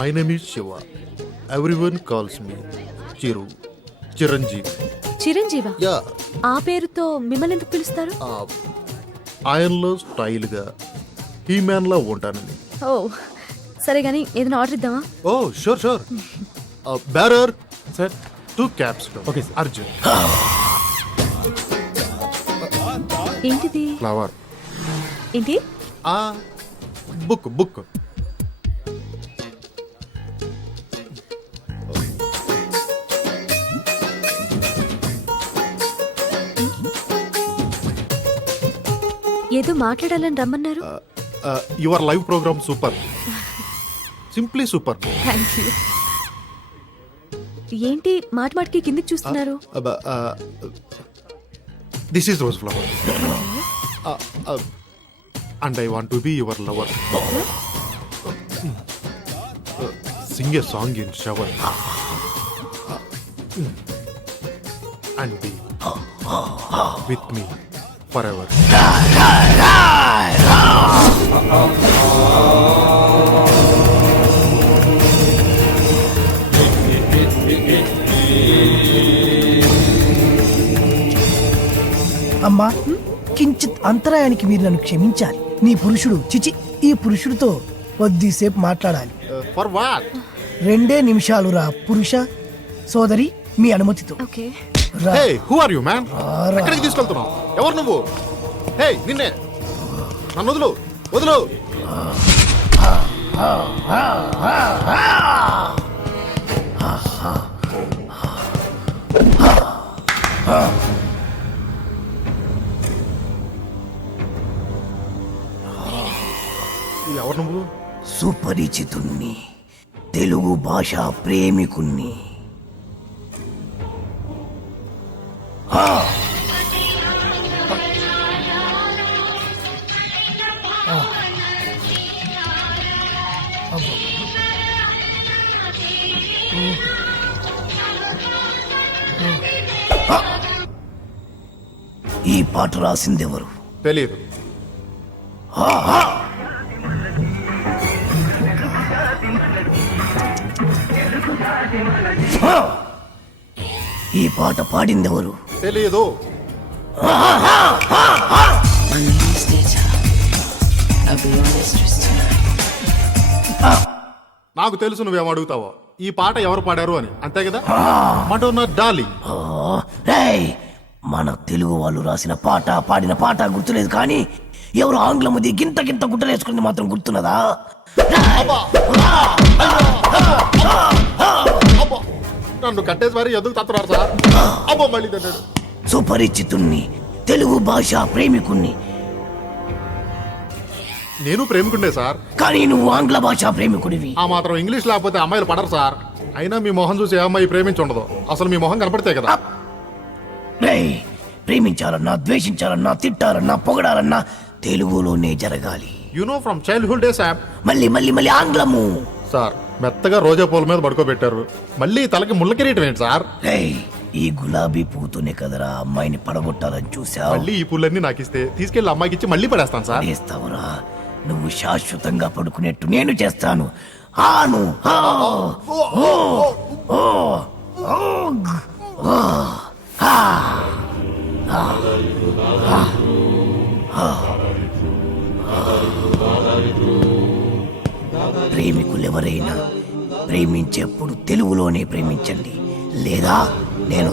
My name is Shiva. Everyone calls me Chiru. Chiranjeevi. చిరంజీవా? Yeah. ఆ పేరుతో మిమ్మల్ని ఎందుకు పిలుస్తారు? ఆయనలో స్టైల్గా హీమ్యాన్లా ఉంటానని. ఓ సరే గానీ ఏదైనా ఆర్డర్ ఇద్దామా? ఓ sure sure. Bearer sir 2 caps. Okay sir. Arjun. ఏంటిది? ఫ్లవర్. ఏంటి? బుక్. ఏదో మాట్లాడాలని రమ్మన్నారు. Your live programme super. Simply super. Thank you. ఏంటి మాటికి కిందికి చూస్తున్నారు? This is rose flower. And I want to be your lover. Sing a song in shower. And be with me forever. అమ్మా, కించిత్ అంతరాయానికి మీరు నన్ను క్షమించాలి. నీ పురుషుడు చిచి ఈ పురుషుడితో కొద్దిసేపు మాట్లాడాలి. For what? 2 నిమిషాలు రా పురుష. సోదరి మీ అనుమతితో. ఓకే. రా. హే, హూ ఆర్ యు మ్యాన్? రారా. ఎక్కడికి తీసుకెళ్తున్నావు? ఎవరు నువ్వు? హే, నిన్నే. నన్ను వదులు. ఎవరు నువ్వు? సుపరిచితుణ్ణి, తెలుగు భాషా ప్రేమికుణ్ణి. ఈ పాట రాసిందెవరు? తెలియదు. ఈ పాట పాడిందెవరు? తెలియదు. నాకు తెలుసు నువ్వేం అడుగుతావో. ఈ పాట ఎవరు పాడారు అని, అంతే కదా? Madonna darling. రేయ్, మన తెలుగు వాళ్ళు రాసిన పాట పాడిన పాట గుర్తులేదు కానీ ఎవరు ఆంగ్లముది గింత గుట్టలేసుకుంది మాత్రం గుర్తున్నదా? నన్ను కట్టేసి మరి ఎందుకు తత్తున్నారు సార్? అబ్బో మళ్ళీ తిన్నాడు. సుపరిచితుణ్ణి, తెలుగు భాషా ప్రేమికుణ్ణి. నేను ప్రేమికుండే సార్. కానీ నువ్వు ఆంగ్ల భాషా ప్రేమికుడివి. ఆ మాత్రం ఇంగ్లీష్ లేకపోతే అమ్మాయిలు పడరు సార్. అయినా మీ మొహం చూసి ఏ అమ్మాయి ప్రేమించి ఉండదు. అసలు మీ మొహం కనపడితే కదా. రేయ్, ప్రేమించాలన్నా, ద్వేషించాలన్నా, తిట్టాలన్నా, పొగడాలన్నా తెలుగులోనే జరగాలి. You know from childhood days app. మళ్ళీ ఆంగ్లము. సార్, మెత్తగా రోజా పూల మీద పడుకోబెట్టారు. మళ్ళీ తలకి ముళ్ళ కిరీటం ఏంటి సార్? రేయ్, ఈ గులాబీ పూతోనే కదరా అమ్మాయిని పడగొట్టాలని చూసావు. మళ్ళీ ఈ పూలన్నీ నాకు ఇస్తే తీసుకెళ్లి అమ్మాయికి ఇచ్చి మళ్ళీ పడేస్తాను సార్. చేస్తావురా? నువ్వు శాశ్వతంగా పడుకునేట్టు నేను చేస్తాను. ఆను ప్రేమికులెవరైనా ప్రేమించేప్పుడు తెలుగులోనే ప్రేమించండి, లేదా నేను